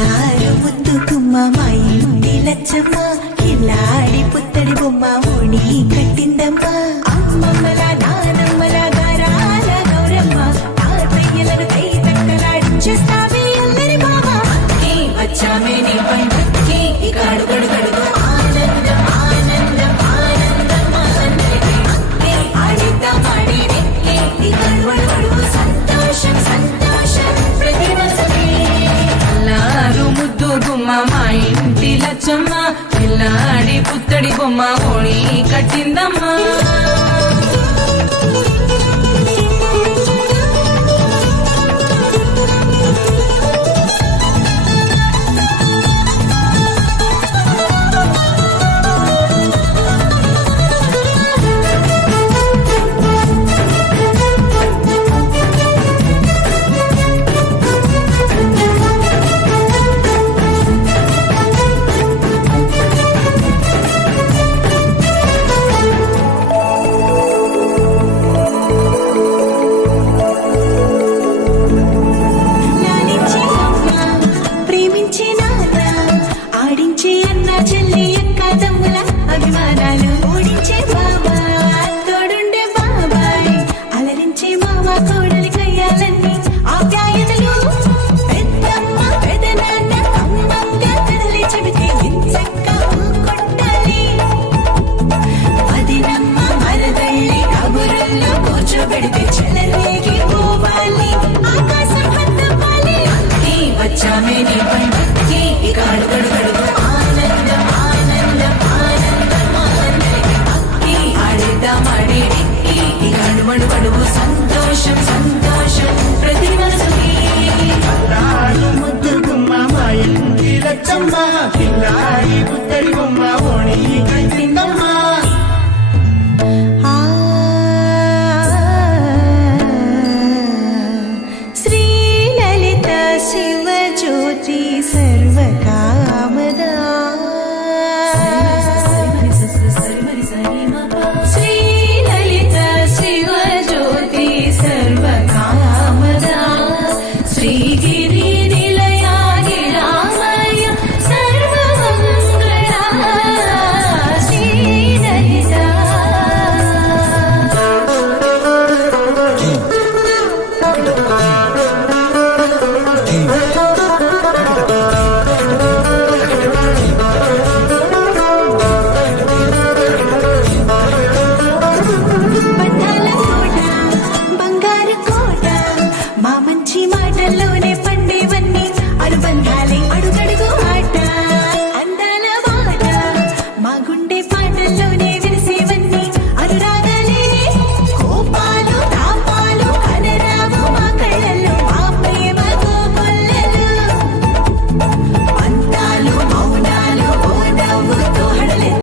కిల్లారు ముద్దు గుమ్మ మా ఇంటి లచ్చమ్మ కిల్లాడి పుత్తడి బొమ్మ ఓణి కట్టిందమ్మ అమ్మమ్మల నానమ్మల గారాల గౌరమ్మ తాతయ్యలను కై తక్కలాడించేస్తావే అల్లరి బావ వచ్చామే నీ పంటకి ఇకాడు గడుగడుగు ఆనందం ఆనందం ఆనందం ఆనందం ఆడిద్దాం ఆడిరే ఇకాడు గడుగడుగు సంతోషం సంతోషం ప్రతి మనసుకి అల్లారు ముద్దు గుమ్మ మా ఇంటి లచ్చమ్మ పిల్లాడి పుత్తడి బొమ్మ ఓణి కట్టిందమ్మా లాలించే అమ్మ ప్రేమించే నాన్న ఆడించే అన్న చెల్లి అక్క తమ్ముల అభిమానాలు ఓడించే బాబా తోడుండే బాబాయ్ అలరించే మామ కోడలి కయ్యాలన్నీ ఆప్యాయతలు పెద్దమ్మ పెదనాన్న అమ్మంగా కదలి చెబితే ఎంచక్క కొట్టాలి వదినమ్మ మరదళ్ళి కబురుల్లో కూర్చోబెడితే చెలరేగి పోవాలి ఆకాశం హద్దవ్వాలి వచ్చామే నీ పంటకి ఇకాడు గడుగడుగు ఆనందం ఆనందం ఆనందం ఆనందం అక్కి ఆడిద్దాం ఆడేడి ఇకాడు మడుగడుగు సంతోషం సంతోషం ప్రతి మనసుకి ముద్దు గుమ్మ మా ఇంటి లచ్చమ్మ కిల్లాడి